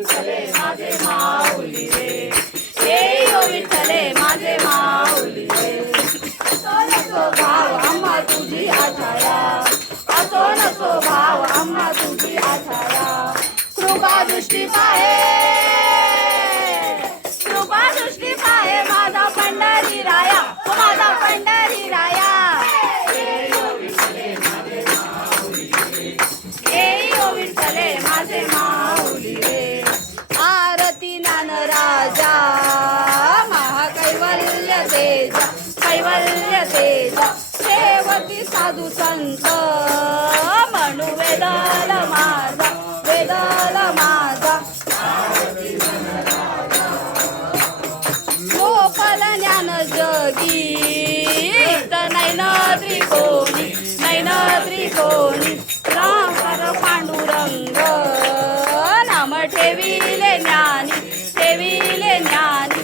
विठ्ठले माझे माऊली रे, येई ओ विठ्ठले माझे माऊली रे. असो नसो भाव आम्हा तुझी आछाया, असो नसो भाव आम्हा तुझी आछाया. कृपा दृष्टी पाहे, कृपा दृष्टी पाहे माझा पंढरी राया, माझा पंढरी राया. येई ओ विठ्ठले माझे माऊली रे, येई ओ विठ्ठले माझे माऊली रे. आरती ज्ञानराजा महाकैवल्य तेजा, कैवल्य तेजा. सेवकी साधू संत म्हणू वेदल माझा, वेदल माझा. गोपाल ज्ञान जगी नैन त्रिकोणी, नैन त्रिकोणी. रामकर पांडुरंग नाम ठेविले ज्ञानी, ठेविले ज्ञानी.